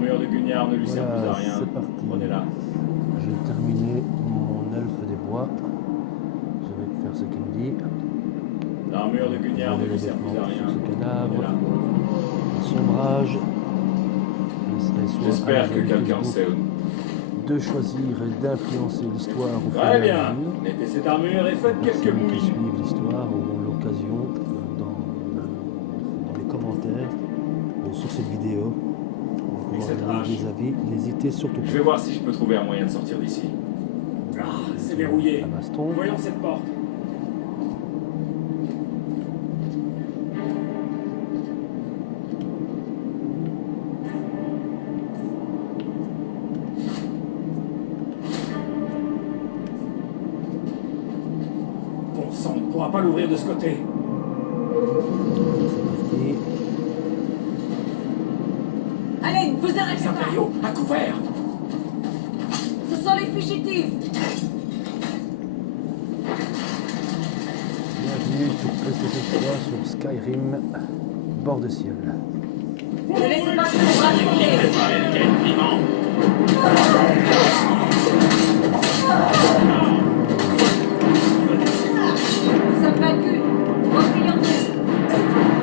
L'armure de Gugnard ne lui sert plus Voilà, à rien. c'est parti. Prenez-la. J'ai terminé mon elfe des bois. Je vais faire ce qu'il me dit. L'armure de Gugnard ne Voler lui sert plus l'événement à rien. sur ce cadavre. Prenez-la. Un sombrage. Il serait soit à la J'espère que réalité du quelqu'un sait groupe de choisir et d'influencer l'histoire au fur Très et à bien. mesure. Mettez cette armure et Les faites quelques personnes qui mouilles. suivent l'histoire auront l'occasion dans les commentaires sur cette vidéo de pouvoir cette donner hache. des avis. N'hésitez surtout Je vais pas. voir si je peux trouver un moyen de sortir d'ici. Ah, c'est verrouillé. La baston. Voyons cette porte. Bon sang, on ne pourra pas l'ouvrir de ce côté. C'est parti. Allez, vous Les arrêtez pas. impériaux, à couvert. Ce sont les fugitifs. Bienvenue sur PlayStation 3 sur Skyrim, bord de ciel. Ne laissez pas que vous racontiez. Préparez les gaines vivants. Nous sommes vaincus. Replions-nous.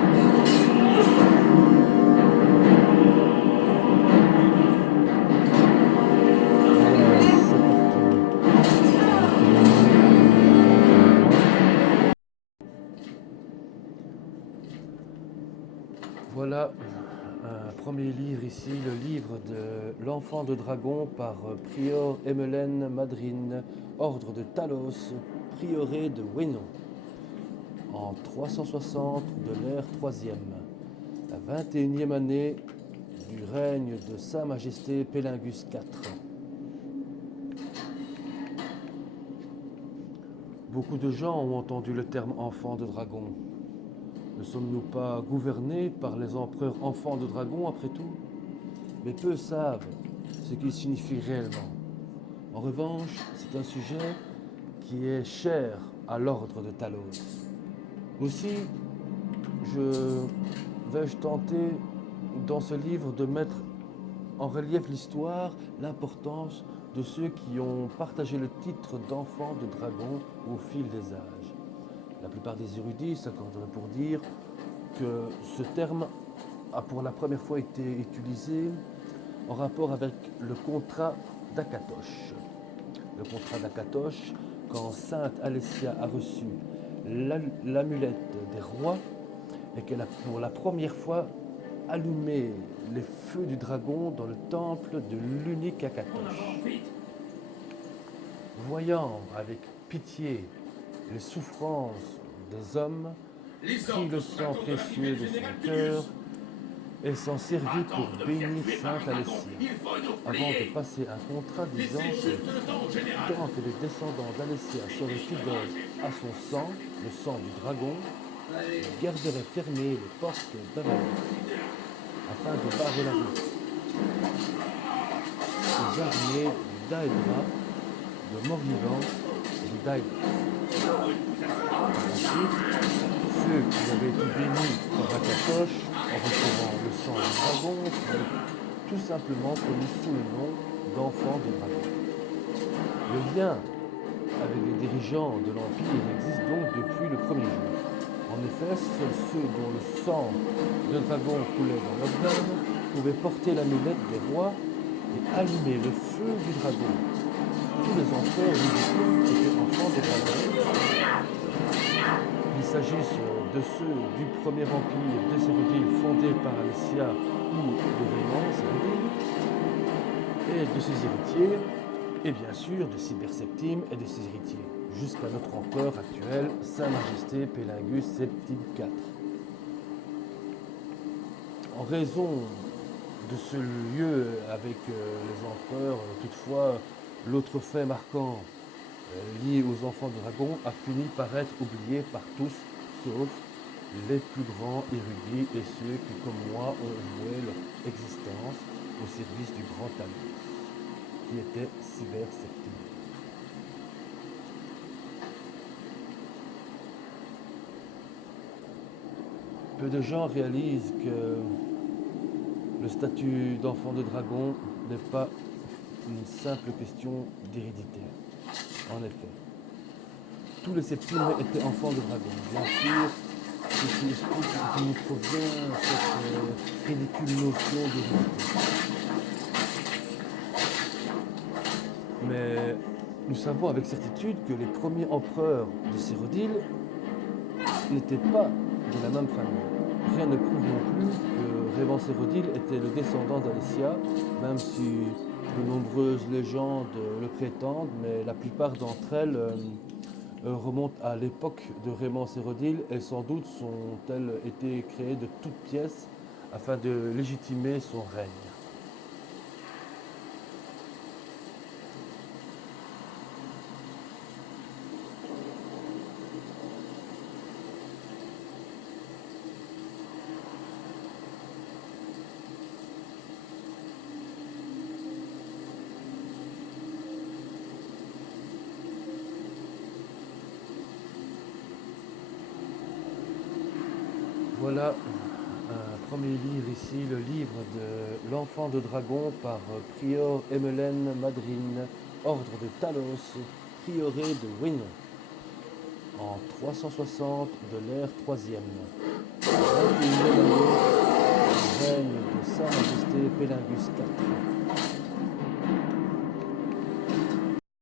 Voilà un premier livre ici, le livre de l'enfant de dragon par Prior Emmeline Madryn, ordre de Talos, prieuré de Wénon, en 360 de l'ère 3e, la 21e année du règne de Sa Majesté Pélingus IV. Beaucoup de gens ont entendu le terme enfant de dragon. Ne sommes-nous pas gouvernés par les empereurs enfants de dragon après tout? Mais peu savent ce qu'il signifie réellement. En revanche, c'est un sujet qui est cher à l'ordre de Talos. Aussi, vais-je tenter dans ce livre de mettre en relief l'histoire, l'importance de ceux qui ont partagé le titre d'enfant de dragon au fil des âges. La plupart des érudits s'accorderaient pour dire que ce terme a pour la première fois été utilisé en rapport avec le contrat d'Akatosh. Le contrat d'Akatosh, quand Sainte Alessia a reçu l'amulette des rois et qu'elle a pour la première fois allumé les feux du dragon dans le temple de l'unique Akatosh. Voyant avec pitié les souffrances des hommes, prit le sang précieux de son cœur et s'en servit pour bénir Sainte Alessia, avant de passer un contrat disant que tant que les descendants d'Alessia seraient fidèles à son sang, le sang du dragon, il garderait fermées les portes d'Avalon, afin de barrer la route aux armées d'Aedra, de Morvivant et de Daedra. Ensuite, ceux qui avaient été bénis par Akatosh en recevant le sang du dragon furent tout simplement connus sous le nom d'enfants de dragon. Le lien avec les dirigeants de l'Empire existe donc depuis le premier jour. En effet, seuls ceux dont le sang de dragon coulait dans leurs veines pouvaient porter l'amulette des rois et allumer le feu du dragon. Tous les empereurs légitimes étaient enfants de dragon. Qu'il s'agisse de ceux du premier empire de Cérodil fondé par Alessia ou de Vénan, Cérodil, et de ses héritiers, et bien sûr de Cyberseptime et de ses héritiers, jusqu'à notre empereur actuel, Sa Majesté Pélingus Septime IV. En raison de ce lieu avec les empereurs, toutefois, l'autre fait marquant lié aux enfants de dragon a fini par être oublié par tous, sauf les plus grands érudits et ceux qui, comme moi, ont voué leur existence au service du grand Talos, qui était Cyberseptime. Peu de gens réalisent que Le statut d'enfant de dragon n'est pas une simple question d'hérédité. En effet, tous les septimes étaient enfants de dragon. Bien sûr, ce qui explique d'où provient cette ridicule notion d'hérédité. Mais nous savons avec certitude que les premiers empereurs de Cyrodiil n'étaient pas de la même famille. Rien ne prouve non plus que Réman-Cyrodiil était le descendant d'Alessia, même si de nombreuses légendes le prétendent, mais la plupart d'entre elles remontent à l'époque de Réman-Cyrodiil et sans doute sont-elles été créées de toutes pièces afin de légitimer son règne. Voilà un premier livre ici, le livre de l'enfant de dragon par Prior Emmeline Madryn, ordre de Talos, prieuré de Wynn, en 360 de l'ère 3e. 21e année du règne de Sa Majesté Pélingus IV.